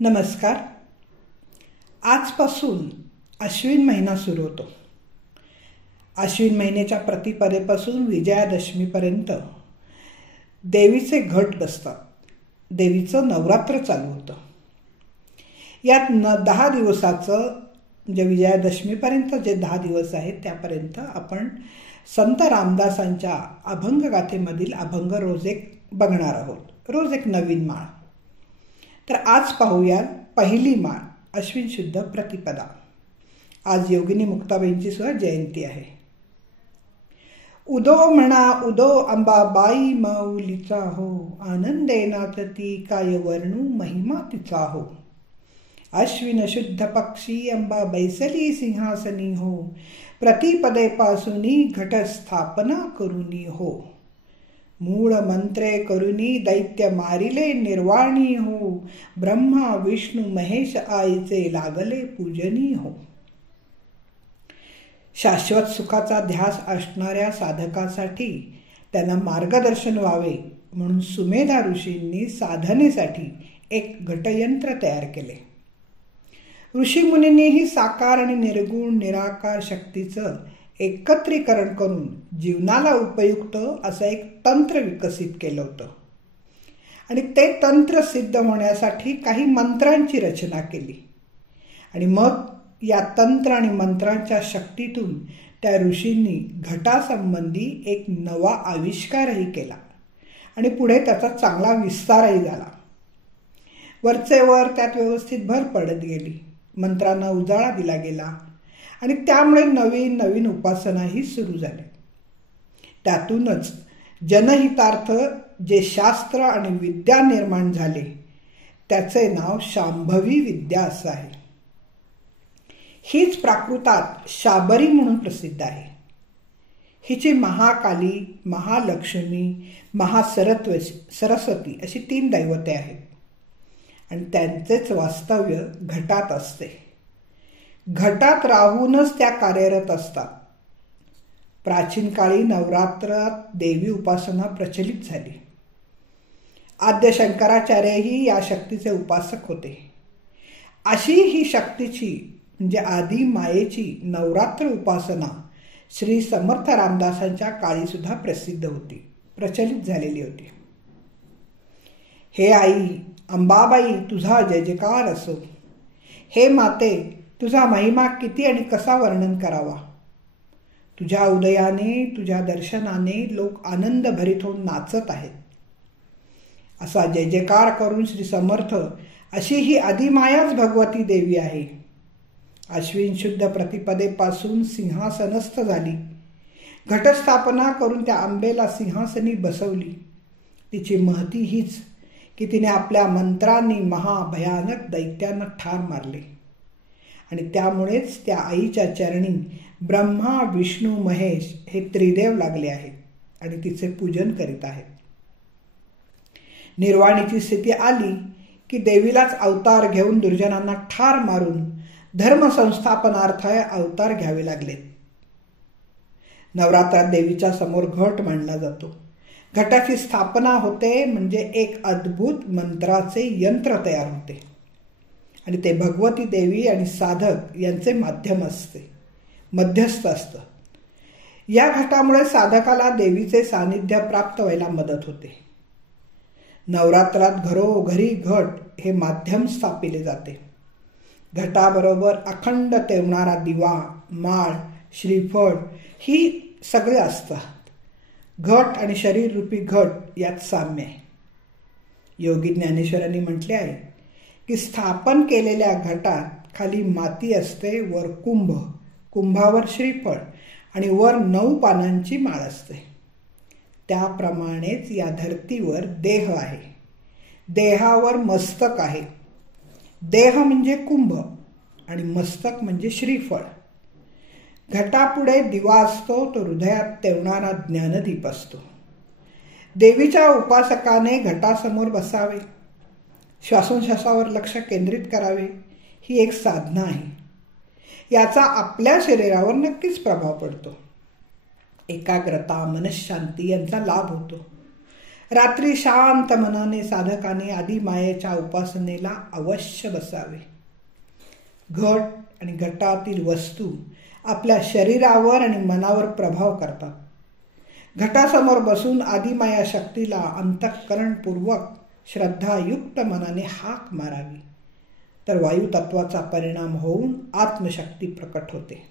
नमस्कार. आजपासून अश्विन महिना सुरू होतो. अश्विन महिन्याच्या प्रतिपदेपासून विजयादशमीपर्यंत देवीचे घट बसतात. देवीचं नवरात्र चालू होतं. यात 10 दिवसाचं म्हणजे विजयादशमीपर्यंत जे 10 दिवस आहेत त्यापर्यंत आपण संत रामदासांच्या अभंगगाथेमधील अभंग रोज एक बघणार आहोत. रोज एक नवीन माळ. तर आज पाहूया पहिली माळ, अश्विन शुद्ध प्रतिपदा. आज योगिनी मुक्ताबाईंची सुद्धा जयंती आहे. उदो म्हणा उदो अंबाबाई माऊलीचा हो, आनंदे नाचती काय वर्णू महिमा तिचा हो. अश्विन शुद्ध पक्षी अंबा बैसली सिंहासनी हो, प्रतिपदे पासूनी घटस्थापना करुनी हो. मूळ मंत्रे करुनी दैत्य मारिले निर्वाणी हो, ब्रह्मा विष्णू महेश आईचे लागले पूजनी हो. शाश्वत सुखाचा ध्यास असणाऱ्या साधकासाठी त्यांना मार्गदर्शन व्हावे म्हणून सुमेधा ऋषींनी साधनेसाठी एक घटयंत्र तयार केले. ऋषीमुनींनीही साकार आणि निर्गुण निराकार शक्तीचं एकत्रीकरण करून जीवनाला उपयुक्त असं एक तंत्र विकसित केलं होतं आणि ते तंत्र सिद्ध होण्यासाठी काही मंत्रांची रचना केली आणि मग या तंत्र आणि मंत्रांच्या शक्तीतून त्या ऋषींनी घटासंबंधी एक नवा आविष्कारही केला आणि पुढे त्याचा चांगला विस्तारही झाला. वरचेवर त्यात व्यवस्थित भर पडत गेली, मंत्रांना उजाळा दिला गेला आणि त्यामुळे नवीन नवीन उपासनाही सुरू झाल्या. त्यातूनच जनहितार्थ जे शास्त्र आणि विद्या निर्माण झाले त्याचे नाव शांभवी विद्या असं आहे. हीच प्राकृतात शाबरी म्हणून प्रसिद्ध आहे. हिची महाकाली, महालक्ष्मी, सरस्वती अशी 3 दैवते आहेत आणि त्यांचेच वास्तव्य घटात असते. घटात राहूनच त्या कार्यरत असतात. प्राचीन काळी नवरात्रात देवी उपासना प्रचलित झाली. आद्य शंकराचार्यही या शक्तीचे उपासक होते. अशी ही शक्तीची म्हणजे आदी मायेची नवरात्र उपासना श्री समर्थ रामदासांच्या काळी सुद्धा प्रसिद्ध होती, प्रचलित झालेली होती. हे आई अंबाबाई तुझा जय जयकार असो. हे माते तुझा महिमा किती आणि कसा वर्णन करावा. तुझ्या उदयाने, तुझ्या दर्शनाने लोक आनंद भरीत होऊन नाचत आहेत. असा जय जयकार करून श्री समर्थ अशी ही आदिमायाच भगवती देवी आहे. अश्विन शुद्ध प्रतिपदेपासून सिंहासनस्थ झाली. घटस्थापना करून त्या आंबेला सिंहासनी बसवली. तिची महती हीच की तिने आपल्या मंत्रांनी महाभयानक दैत्यांना ठार मारले आणि त्यामुळेच त्या आईच्या चरणी ब्रह्मा विष्णू महेश हे त्रिदेव लागले आहेत आणि तिचे पूजन करीत आहेत. निर्वाणीची स्थिती आली की देवीलाच अवतार घेऊन दुर्जनांना ठार मारून धर्मसंस्थापनार्थ अवतार घ्यावे लागलेत. नवरात्रात देवीच्या समोर घट मांडला जातो. घटाची स्थापना होते म्हणजे एक अद्भुत मंत्राचे यंत्र तयार होते आणि ते भगवती देवी आणि साधक यांचे माध्यम असते, मध्यस्थ असतं. या घटामुळे साधकाला देवीचे सानिध्य प्राप्त व्हायला मदत होते. नवरात्रात घरोघरी घट हे माध्यम स्थापिले जाते. घटाबरोबर अखंड तेवणारा दिवा, माळ, श्रीफळ ही सगळे असतात. घट आणि शरीररूपी घट यात साम्य आहे. योगी ज्ञानेश्वरांनी म्हटले आहे की स्थापन केलेल्या घटात खाली माती असते, वर कुंभ, कुंभावर श्रीफळ आणि वर 9 पानांची माळ असते. त्याप्रमाणेच या धर्तीवर देह आहे. देहावर मस्तक आहे. देह म्हणजे कुंभ आणि मस्तक म्हणजे श्रीफळ. घटापुढे दिवा असतो, तो हृदयात तेवणारा ज्ञानदीप असतो. देवीच्या उपासकाने घटासमोर बसावे, श्वासोच्छ्वासावर लक्ष केंद्रित करावे. ही एक साधना आहे. याचा आपल्या शरीरावर नक्कीच प्रभाव पडतो. एकाग्रता, मनःशांती यांचा लाभ होतो. रात्री शांत मनाने साधकाने आदी मायेच्या उपासनेला अवश्य बसावे. घट आणि घटातील वस्तू आपल्या शरीरावर आणि मनावर प्रभाव करतात. घटासमोर बसून आदिमाया शक्तीला अंतःकरणपूर्वक श्रद्धायुक्त मनाने हाक मारावी, तर वायुतत्वाचा परिणाम होऊन आत्मशक्ती प्रकट होते.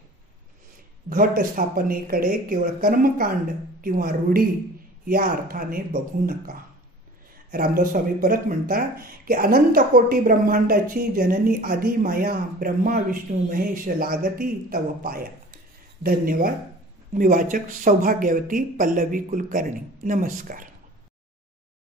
घट स्थापनेकडे केवळ कर्मकांड किंवा रूढी या अर्थाने बघू नका. रामदास स्वामी परत म्हणतात की अनंत कोटी ब्रह्मांडाची जननी आदी माया ब्रह्मा विष्णू महेश लागती तव पाया. धन्यवाद. मी वाचक सौभाग्यवती पल्लवी कुलकर्णी. नमस्कार.